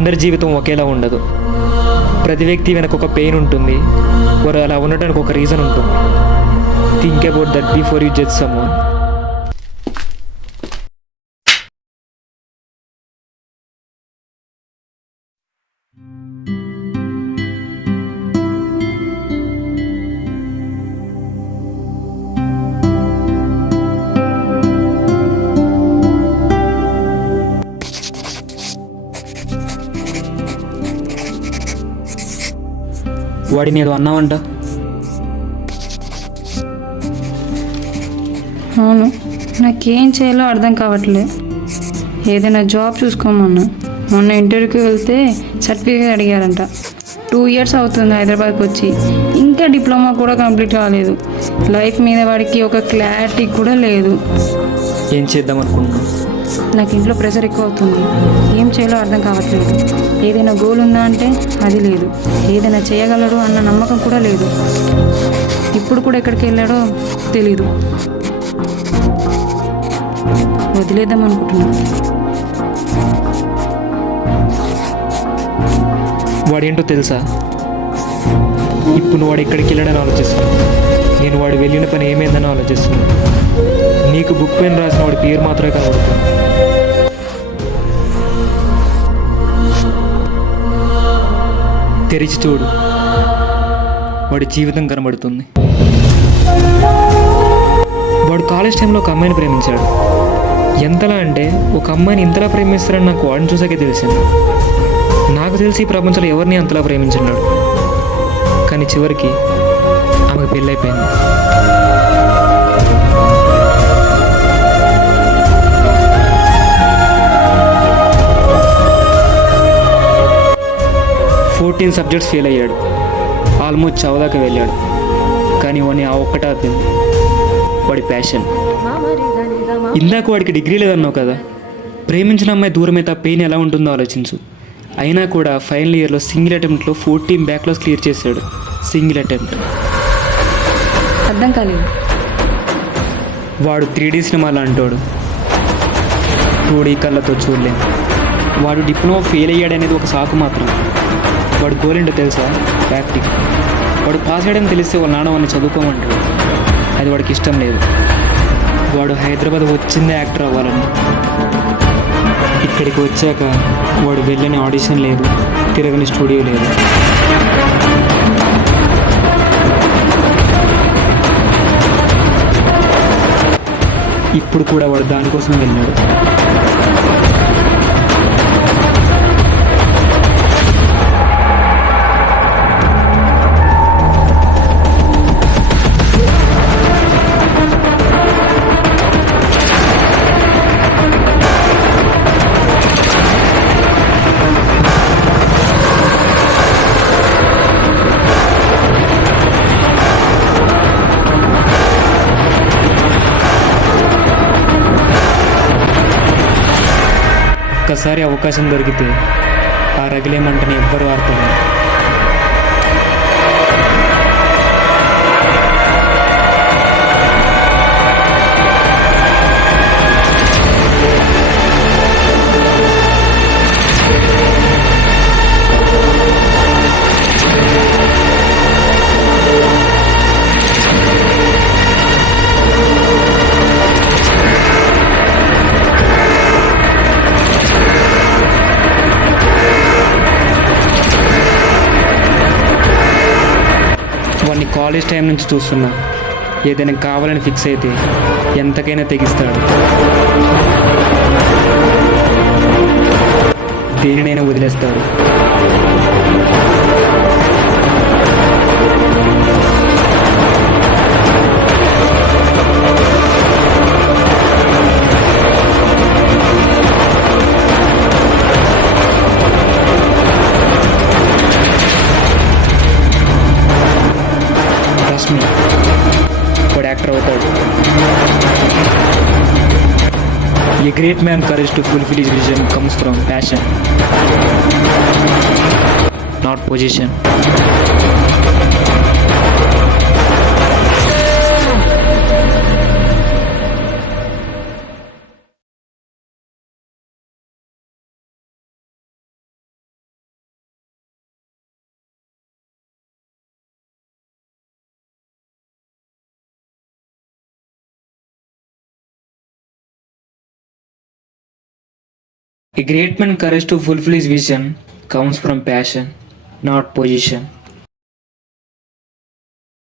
అందరి జీవితం ఒకేలా ఉండదు. ప్రతి వ్యక్తి వెనక ఒక పెయిన్ ఉంటుంది. వారు అలా ఉండడానికి ఒక రీజన్ ఉంటుంది. Think about that before you judge someone. వాడిని ఏదో అన్నావంట. అవును, నాకేం చేయాలో అర్థం కావట్లేదు. ఏదైనా జాబ్ చూసుకోమన్నా. మొన్న ఇంటర్వ్యూకి వెళ్తే సర్టిఫికేట్ అడిగారంట. 2 years అవుతుంది హైదరాబాద్కి వచ్చి, ఇంకా డిప్లొమా కూడా కంప్లీట్ కాలేదు. లైఫ్ మీద వాడికి ఒక క్లారిటీ కూడా లేదు. ఏం చేద్దాం అనుకుంటున్నావు? నాకు ఇంట్లో ప్రెషర్ ఎక్కువ అవుతుంది. ఏం చేయాలో అర్థం కావట్లేదు. ఏదైనా గోల్ ఉందా అంటే అది లేదు. ఏదైనా చేయగలడు అన్న నమ్మకం కూడా లేదు. ఇప్పుడు కూడా ఎక్కడికి వెళ్ళాడో తెలీదు. వదిలేద్దాం అనుకుంటున్నాను. వాడేంటో తెలుసా? ఇప్పుడు వాడు ఎక్కడికి వెళ్ళాడని ఆలోచిస్తున్నాను. నేను వాడు వెళ్ళిన పని ఏమైందని ఆలోచిస్తున్నాను. నీకు బుక్ పైన రాసిన వాడి పేరు మాత్రమే కనబడుతుంది. తెరిచి చూడు, వాడి జీవితం కనబడుతుంది. వాడు కాలేజ్ టైంలో ఒక అమ్మాయిని ప్రేమించాడు. ఎంతలా అంటే ఒక అమ్మాయిని ఇంతలా ప్రేమిస్తారని నాకు వాడిని చూసాకే తెలిసింది. నాకు తెలిసి ఈ ప్రపంచంలో ఎవరిని అంతలా ప్రేమించున్నాడు. కానీ చివరికి ఆమెకు పెళ్ళైపోయింది. ఫోర్టీన్ సబ్జెక్ట్స్ ఫెయిల్ అయ్యాడు. ఆల్మోస్ట్ చావుదాకా వెళ్ళాడు. కానీ వాడిని ఆ ఒక్కటే ఆపింది, వాడి ప్యాషన్. ఇందాక వాడికి డిగ్రీ లేదన్నావు కదా. ప్రేమించిన అమ్మాయి దూరమైతే ఆ పెయిన్ ఎలా ఉంటుందో ఆలోచించు. అయినా కూడా ఫైనల్ ఇయర్లో సింగిల్ అటెంప్ట్లో 14 బ్యాక్లాగ్స్ క్లియర్ చేశాడు. Single attempt. అర్థం కాలేదు. వాడు 3D సినిమాలు అంటాడు, 2D కళ్ళతో చూడలేము. వాడు డిప్లొమా ఫెయిల్ అయ్యాడనేది ఒక సాకు మాత్రం. వాడు గోల్ ఏంటో తెలుసా? యాక్టింగ్. వాడు పాస్ అయ్యాడని తెలిస్తే వాళ్ళ నాన్న వాడిని చదువుకోమంటాడు. అది వాడికి ఇష్టం లేదు. వాడు హైదరాబాద్ వచ్చిందే యాక్టర్ అవ్వాలని. ఇక్కడికి వచ్చాక వాడు వెళ్ళని ఆడిషన్ లేదు, తిరగని స్టూడియో లేదు. ఇప్పుడు కూడా వాడు దానికోసం వెళ్ళాడు. ఒక్కసారి అవకాశం దొరికితే ఆ రగిలేమంటని ఎవ్వరూ ఆర్పలేరు. వాడిని కాలేజ్ టైం నుంచి చూస్తున్నా. ఏదైనా కావాలని ఫిక్స్ అయితే ఎంతకైనా తెగిస్తాడు. దేనినైనా వదిలేస్తాడు. వాడు యాక్టర్ అవుతాడు. A great man's courage to fulfill his vision comes from passion, not position. A great man's courage to fulfill his vision comes from passion, not position.